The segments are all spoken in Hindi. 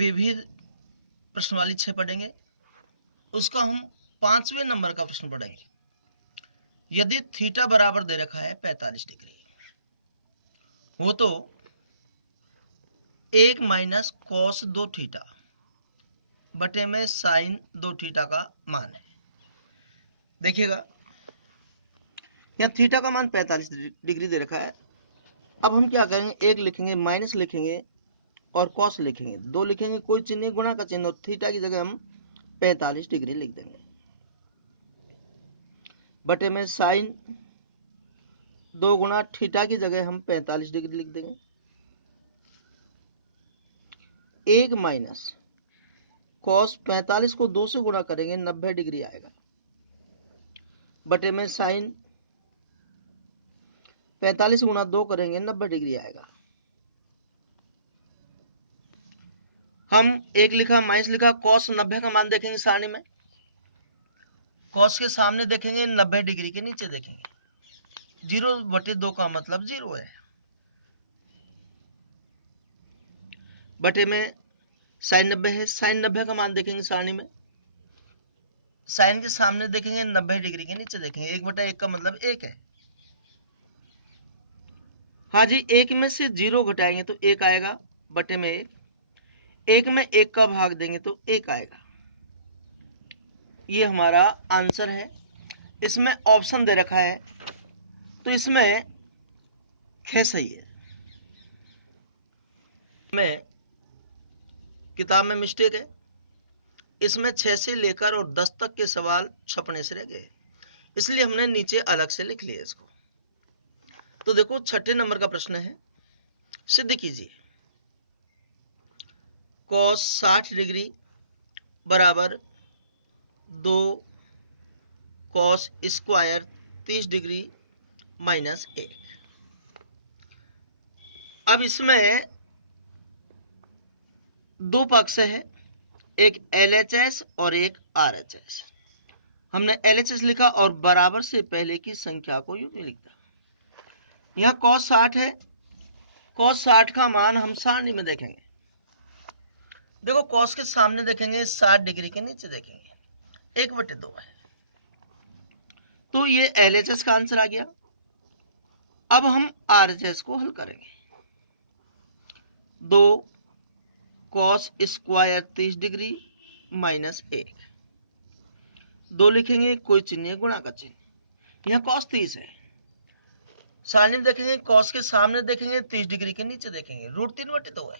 विविध प्रश्नवाली 6 पढ़ेंगे। उसका हम 5वें नंबर का प्रश्न पढ़ेंगे। यदि थीटा बराबर दे रखा है 45 डिग्री, वो तो 1 माइनस कॉस 2 थीटा बटे में साइन 2 थीटा का मान है। देखिएगा यहाँ थीटा का मान 45 डिग्री दे रखा है। अब हम क्या करेंगे, एक लिखेंगे, माइनस लिखेंगे और कॉस लिखेंगे, दो लिखेंगे, कोई चिन्ह नहीं, गुणा का चिन्ह, और थीटा की जगह हम 45 डिग्री लिख देंगे बटे में साइन 2 गुणा थीटा की जगह हम 45 डिग्री लिख देंगे। 1 माइनस कॉस 45 को 2 से गुणा करेंगे 90 डिग्री आएगा बटे में साइन 45 गुणा 2 करेंगे 90 डिग्री आएगा। हम एक लिखा, माइनस लिखा, कॉस 90 का मान देखेंगे सारणी में, कॉस के सामने देखेंगे 90 डिग्री के नीचे देखेंगे, 0/2 का मतलब 0 है, बटे में साइन 90 है, साइन 90 का मान देखेंगे सारणी में, साइन के सामने देखेंगे 90 डिग्री के नीचे देखेंगे, 1/1 का मतलब 1 है। हाँ जी, 1 में से 0 घटाएंगे तो 1 आएगा बटे में 1, 1 में 1 का भाग देंगे तो 1 आएगा। ये हमारा आंसर है। इसमें ऑप्शन दे रखा है तो इसमें ख सही है। में किताब में मिस्टेक है, इसमें 6 से लेकर और 10 तक के सवाल छपने से रह गए, इसलिए हमने नीचे अलग से लिख लिया इसको। तो देखो 6ठे नंबर का प्रश्न है, सिद्ध कीजिए कॉस 60 डिग्री बराबर 2 कॉस स्क्वायर 30 डिग्री माइनस 1। अब इसमें दो पक्ष है, एक LHS और एक RHS। हमने LHS लिखा और बराबर से पहले की संख्या को यूं नहीं लिखता। यहाँ cos 60 है, cos 60 का मान हम सारणी में देखेंगे। देखो cos के सामने देखेंगे 60 डिग्री के नीचे देखेंगे 1/2 है, तो ये LHS का आंसर आ गया। अब हम RHS को हल करेंगे। 2 cos स्क्वायर 30 डिग्री माइनस 1, 2 लिखेंगे, कोई चिन्ह गुणा का चिन्ह, यहाँ cos 30 है, सारणी में देखेंगे cos के सामने देखेंगे 30 डिग्री के नीचे देखेंगे, √3/2 है,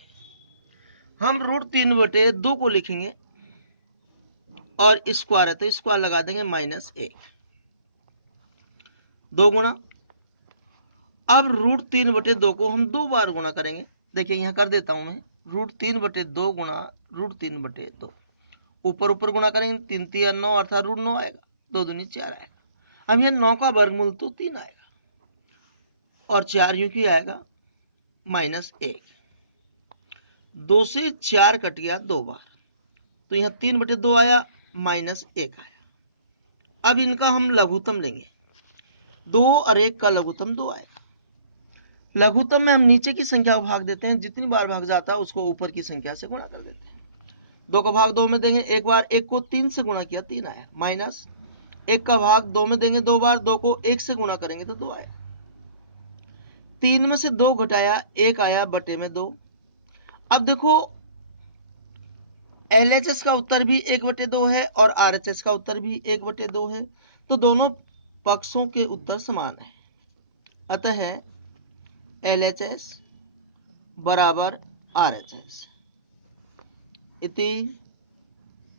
हम √3/2 को लिखेंगे और स्क्वायर है तो स्क्वायर लगा देंगे माइनस 1, 2 गुणा। अब √3/2 को हम 2 बार गुणा करेंगे, देखिए यहाँ कर देता हूं मैं, √3/2 गुणा √3/2, ऊपर ऊपर गुणा करेंगे, 3 3 9 अर्थात √9 आएगा, 2 दूनी 4 आएगा। अब यहाँ 9 का वर्गमूल तो 3 आएगा और 4 यूं की आएगा माइनस 1, 2 से 4 कट गया 2 बार, तो यहाँ 3/2 आया माइनस 1 आया। अब इनका हम लघुत्तम लेंगे, 2 और 1 का लघुत्तम 2 आएगा। लघुत्तम में हम नीचे की संख्या को भाग देते हैं, जितनी बार भाग जाता है उसको ऊपर की संख्या से गुणा कर देते हैं। 2 का भाग 2 में देंगे, एक बार 1 को 3 से गुणा किया 3 आया, माइनस 1 का भाग 2 में देंगे 2 बार, 2 को 1 से गुणा करेंगे तो 2 आया, 3 में से 2 घटाया 1 आया बटे में 2। अब देखो LHS का उत्तर भी 1/2 है और RHS का उत्तर भी 1/2 है, तो दोनों पक्षों के उत्तर समान है, अतः LHS बराबर RHS इति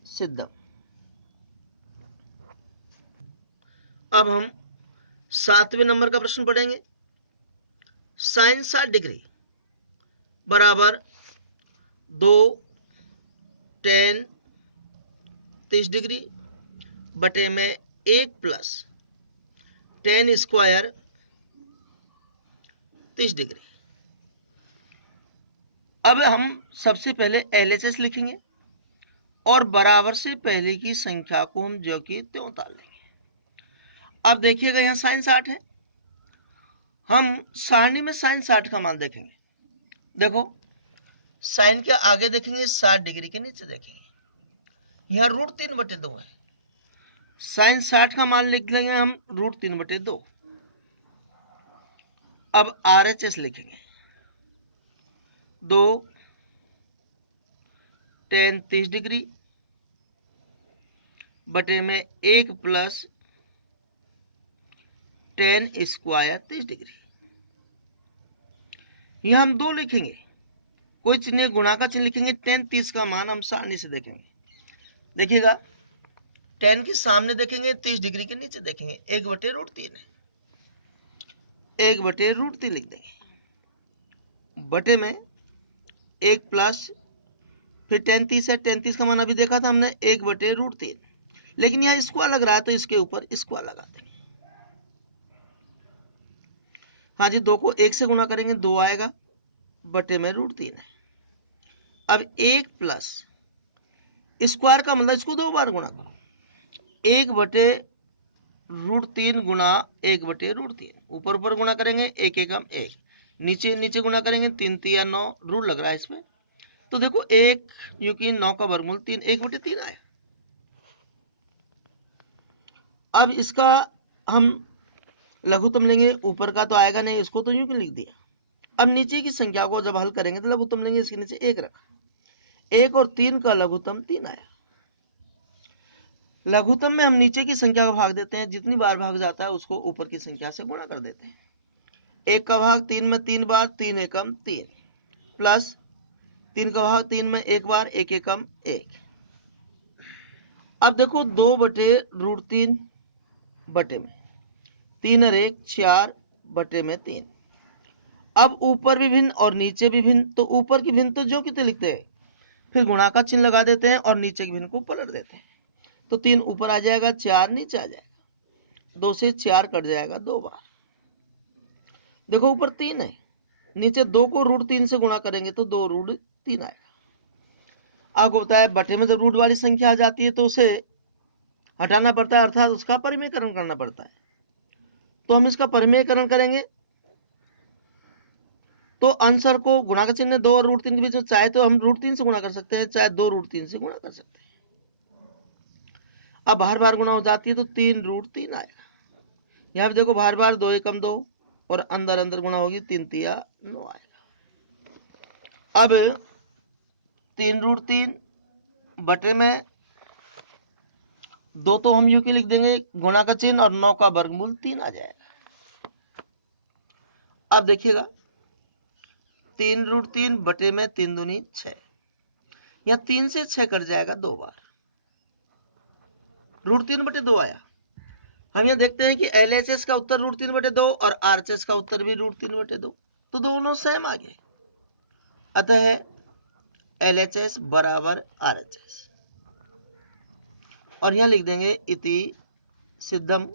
सिद्धम। अब हम 7वें नंबर का प्रश्न पढ़ेंगे। साइन 60 डिग्री बराबर 2 tan 30 डिग्री बटे में 1 प्लस tan स्क्वायर 30 डिग्री। अब हम सबसे पहले LHS लिखेंगे और बराबर से पहले की संख्या को हम जो कि त्यों उतार लेंगे। अब देखिएगा यहाँ साइन 60 है, हम सारणी में साइन 60 का मान देखेंगे। देखो साइन के आगे देखेंगे 60 डिग्री के नीचे देखेंगे। यहाँ √3/2 है, साइन 60 का मान लिख लेंगे हम √3/2। अब RHS लिखेंगे, 2 tan 30 डिग्री बटे में 1 प्लस tan स्क्वायर 30 डिग्री। यहां हम 2 लिखेंगे, कोई चिन्ह गुणा का चिन्ह लिखेंगे। tan 30 का मान हम सारणी से देखेंगे। देखिएगा, tan के सामने देखेंगे 30 डिग्री के नीचे देखेंगे 1/√3 है, 1/√3 लिख देंगे बटे में 1 प्लस फिर tan 30 है, tan 30 का मान अभी देखा था हमने 1/√3, लेकिन यहाँ स्क्वायर लग रहा है तो इसके ऊपर स्क्वायर लगा देंगे। हाँ जी, 2 को 1 से गुणा करेंगे 2 आएगा बटे में √3 है। अब 1 प्लस स्क्वायर का मतलब इसको 2 बार गुणा करो, 1/√3 गुणा 1/√3, ऊपर ऊपर गुणा करेंगे 1 एकम 1, नीचे नीचे गुणा करेंगे 3 3 9, रूट लग रहा है इसमें। तो देखो 1 यूं कि 9 का वर्गमूल 3, 1/3 आया। अब इसका हम लघुत्तम लेंगे, ऊपर का तो आएगा नहीं, इसको तो यूं कि लिख दिया। अब नीचे की संख्या को जब हल करेंगे तो लघुत्तम लेंगे, इसके नीचे 1 रखा, 1 और 3 का लघुत्तम 3 आया। लघुत्तम में हम नीचे की संख्या का भाग देते हैं, जितनी बार भाग जाता है उसको ऊपर की संख्या से गुणा कर देते हैं। 1 का भाग 3 में 3 बार, 3 एकम 3, प्लस 3 का भाग 3 में 1 बार, 1 एकम 1। अब देखो 2/√3 बटे में 3 और 1 4 बटे में 3। अब ऊपर भी भिन्न और नीचे भी भिन्न, तो ऊपर की भिन्न तो जो कितने लिखते हैं, फिर गुणा का चिन्ह लगा देते हैं और नीचे की भिन्न को पलट देते हैं। तो 3 ऊपर आ जाएगा, 4 नीचे आ जाएगा, 2 से 4 कट जाएगा 2 बार। देखो ऊपर 3 है, नीचे 2 को √3 से गुणा करेंगे तो 2√3 आएगा। आपको बताया बटे में जब रूट वाली संख्या आ जाती है तो उसे हटाना पड़ता है, अर्थात उसका परिमेयकरण करना पड़ता है। तो हम इसका परिमेयकरण करेंगे तो आंसर को गुणा का चिन्ह 2 और √3 के बीच में, चाहे तो हम √3 से गुणा कर सकते हैं, चाहे 2√3 से गुणा कर सकते हैं। अब बार बार गुणा हो जाती है तो 3√3 आएगा। यहाँ पे देखो बार बार 2 एकम 2 और अंदर अंदर गुणा होगी 3 तिया 9 आएगा। अब 3√3 बटे में 2 तो हम यूं के लिख देंगे गुणा का चिन्ह और 9 का वर्गमूल 3 आ जाएगा। अब देखिएगा 3√3 बटे में 3 दूनी 6, यहाँ 3 से 6 कट जाएगा 2 बार, √3/2 आया। हम यहाँ देखते हैं कि LHS का उत्तर √3/2 और RHS का उत्तर भी √3/2, तो दोनों सेम आ गए। अतः LHS बराबर RHS, और यहाँ लिख देंगे इति सिद्धम